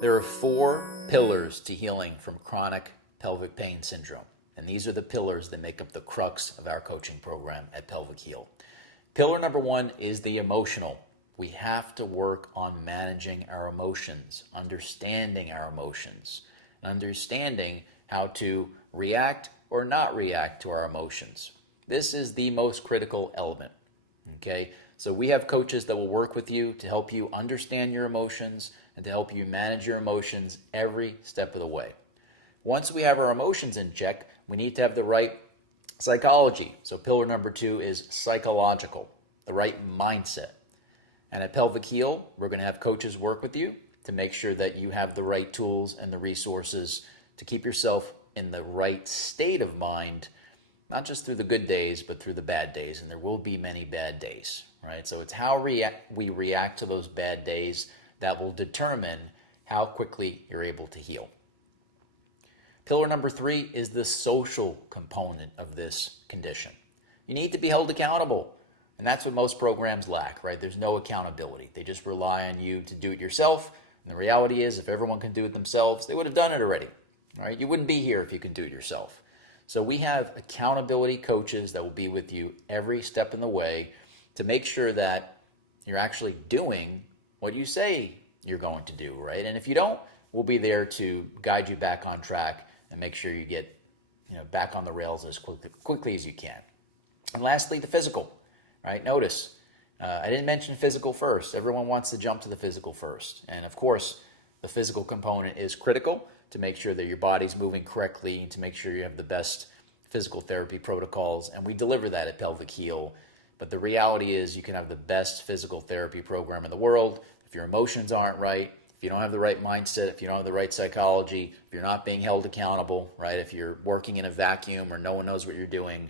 There are four pillars to healing from chronic pelvic pain syndrome, and these are the pillars that make up the crux of our coaching program at Pelvic Heal. Pillar number one is the emotional. We have to work on managing our emotions, understanding our emotions, and understanding how to react or not react to our emotions. This is the most critical element. Okay, so we have coaches that will work with you to help you understand your emotions and to help you manage your emotions every step of the way. Once we have our emotions in check, we need to have the right psychology. So pillar number two is psychological, the right mindset. And at Pelvic Heal, we're going to have coaches work with you to make sure that you have the right tools and the resources to keep yourself in the right state of mind, not just through the good days, but through the bad days. And there will be many bad days, right? So it's how we react to those bad days that will determine how quickly you're able to heal. Pillar number three is the social component of this condition. You need to be held accountable. And that's what most programs lack, right? There's no accountability. They just rely on you to do it yourself. And the reality is, if everyone can do it themselves, they would have done it already, right? You wouldn't be here if you can do it yourself. So we have accountability coaches that will be with you every step in the way to make sure that you're actually doing what you say you're going to do, right? And if you don't, we'll be there to guide you back on track and make sure you get back on the rails as quickly as you can. And lastly, the physical, right? Notice, I didn't mention physical first. Everyone wants to jump to the physical first. And of course, the physical component is critical to make sure that your body's moving correctly and to make sure you have the best physical therapy protocols. And we deliver that at Pelvic Heal. But the reality is you can have the best physical therapy program in the world. If your emotions aren't right, if you don't have the right mindset, if you don't have the right psychology, if you're not being held accountable, right? If you're working in a vacuum or no one knows what you're doing,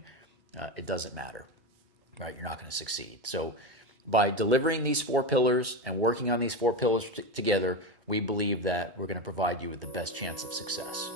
it doesn't matter, right? You're not going to succeed. So by delivering these four pillars and working on these four pillars together, we believe that we're going to provide you with the best chance of success.